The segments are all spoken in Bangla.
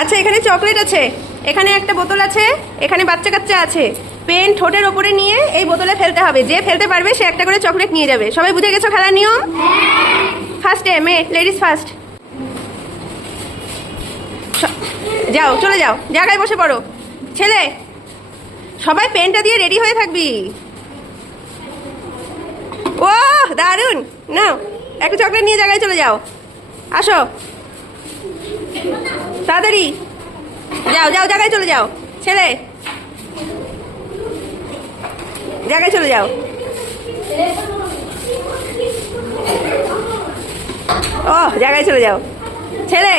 আচ্ছা, এখানে চকলেট আছে, এখানে একটা বোতল আছে, এখানে বাচ্চা কাচ্চা আছে। পেন ঠোঁটের ওপরে নিয়ে এই বোতলে ফেলতে হবে। যে ফেলতে পারবে সে একটা করে চকলেট নিয়ে যাবে। সবাই বুঝে গেছো খেলার নিয়ম? ফার্স্টে মেয়ে, লেডিস ফার্স্ট। যাও, চলে যাও, জায়গায় বসে পড়ো। ছেলে, সবাই পেনটা দিয়ে রেডি হয়ে থাকবি। ও দারুন, নাও একটা চকলেট নিয়ে জায়গায় চলে যাও। আসো তাড়াতাড়ি, যাও যাও, জায়গায় চলে যাও। ছেলে, জায়গায় চলে যাও। ও জায়গায় চলে যাও। ছেলে,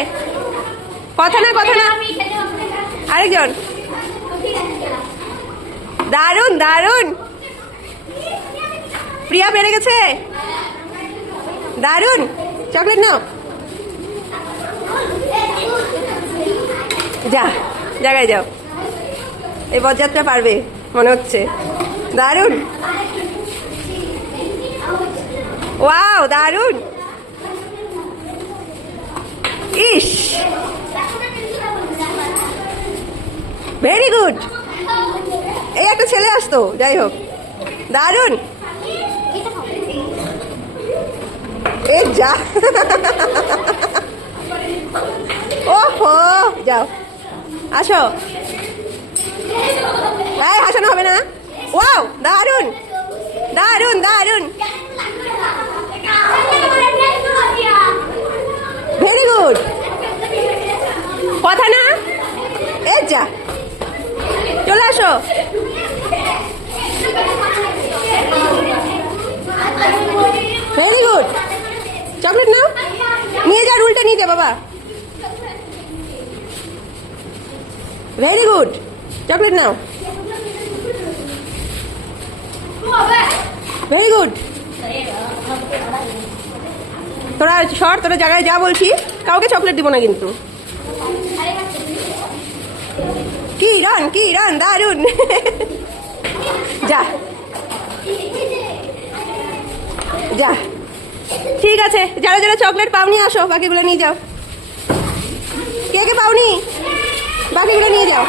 কথা না, কথা না। আরেকজন। দারুন দারুন, প্রিয়া পেরে গেছে। দারুন, চকলেট নাও। যা, জায়গায় যাও। এই বরযাত্রা পারবে মনে হচ্ছে। দারুন, ওয়াও দারুন। ইস, ভেরি গুড। এই একটা ছেলে আসতো, যাই হোক। দারুন, এই যা। ওহো, যাও, আসো। এই হাসানো হবে না। ওয়াও দারুন দারুন দারুন, ভেরি গুড। কথা না, এই যা, চলে আসো। ভেরি গুড, চকলেট নাও, নিয়ে যা, রুলটা নিয়ে যা বাবা। ভেরি গুড, চকলেট নাও। Very good. তোরা সর, তোরা জায়গায় যা বলছি। কাউকে চকলেট দিব না কিন্তু। কি রান, কি রান, দারুন। যা যা, ঠিক আছে। যারা যারা চকলেট পাওনি আসো, বাকিগুলো নিয়ে যাও। কে কে পাওনি, বাকিগুলো নিয়ে যাও।